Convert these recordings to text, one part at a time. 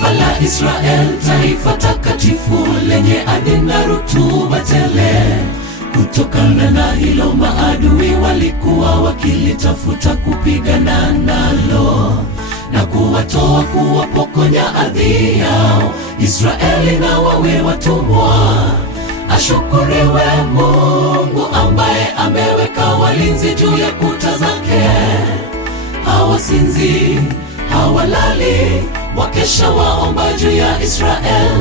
taifa la Israel, taifa takatifu lenye ardhi na rutuba tele. Kutokana na hilo, maadui walikuwa wakilitafuta kupigana nalo na kuwatoa, kuwapokonya ardhi yao. Israeli na wawe watumwa. Ashukuriwe Mungu ambaye ameweka walinzi juu ya kuta zake. Hawasinzi, hawalali, wakesha waomba juu ya Israel.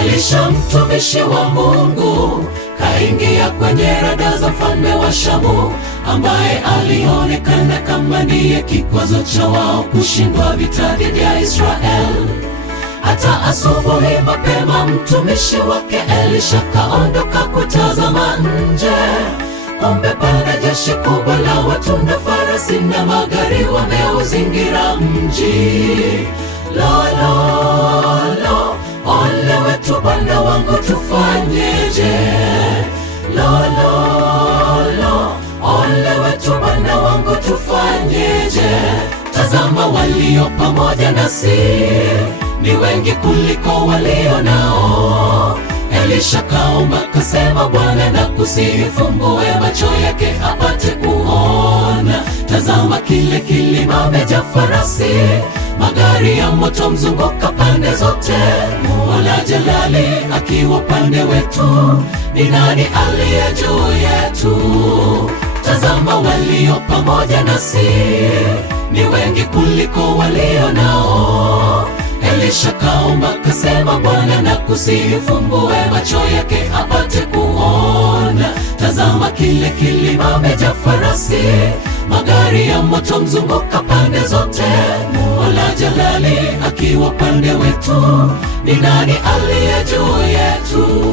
Elisha mtumishi wa Mungu kaingia kwenye rada za mfalme wa Shamu, ambaye alionekana kama ndiye kikwazo cha wao kushindwa vita dhidi ya Israel. Hata asubuhi mapema mtumishi wake Elisha kaondoka kutazama nje. Kumbe pana jeshi kubwa la watu na farasi na magari wameuzingira mji. Lo, ole wetu bwana wangu, tufanyeje? Lo, ole wetu bwana wangu, tufanyeje? Tazama, walio pamoja nasi ni wengi kuliko walio nao. Elisha kaomba kasema, Bwana nakusihi, fumbue macho yake apate kuona. Tazama, kile kilima amejaa farasi, magari ya moto mzunguka pande zote. Mola Jalali akiwa pande wetu, ni nani aliye juu yetu? Tazama, walio pamoja nasi ni wengi kuliko walio nao. Elisha kaomba kasema, Bwana nakusihi, fumbue macho yake apate kuona. Tazama, kile kilima amejaa farasi, magari ya moto mzunguka pande zote. Mola Jalali akiwa pande wetu, ni nani aliye juu yetu?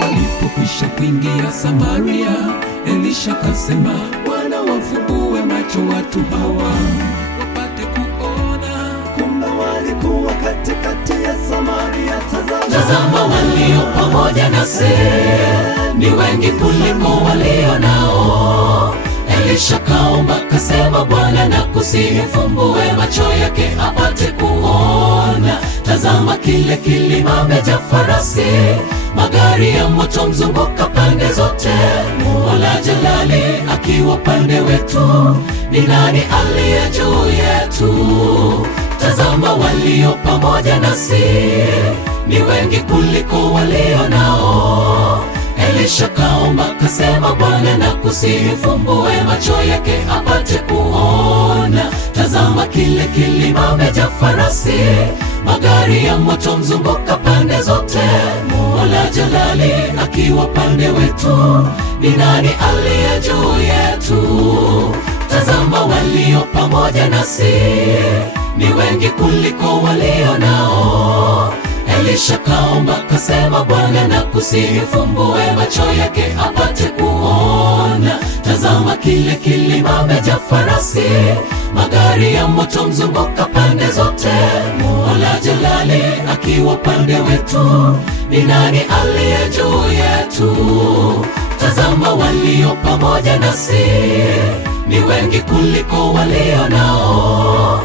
Walipokwisha kuingia Samaria, Elisha kasema, Bwana wafumbue macho watu hawa wapate kuona. Kumbe walikuwa katikati ya Samaria. Tazama, walio pamoja nasi ni wengi kuliko walio nao. Elisha kaomba kasema, Bwana nakusihi, fumbue macho yake apate kuona. Tazama, kile kilima amejaa farasi, magari ya moto mzunguka pande zote. Mola Jalali akiwa pande wetu, ni nani aliye juu yetu? Tazama, walio pamoja nasi ni wengi kuliko walio nao. Elisha kaomba kasema, Bwana nakusihi, fumbue macho yake apate kuona. Tazama, kile kilima amejaa farasi, magari ya moto mzunguka pande zote. Mola Jalali akiwa pande wetu, ni nani aliye juu yetu? Tazama, walio pamoja nasi ni wengi kuliko walio nao. Elisha kaomba kasema, Bwana nakusihi, fumbue macho yake apate kuona. Tazama, kile kilima amejaa farasi, magari ya moto mzunguka pande zote. Mola Jalali akiwa pande wetu, ni nani aliye juu yetu? Tazama, walio pamoja nasi ni wengi kuliko walio nao.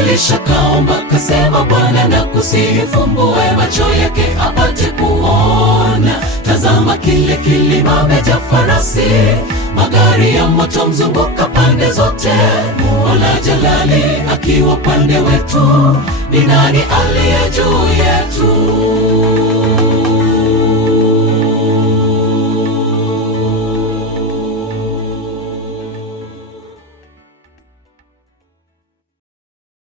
Elisha kaomba kasema, Bwana nakusihi, fumbue macho yake apate kuona. Tazama, kile kilima amejaa farasi, magari ya moto mzunguka pande zote. Mola Jalali akiwa pande wetu, ni nani aliye juu yetu?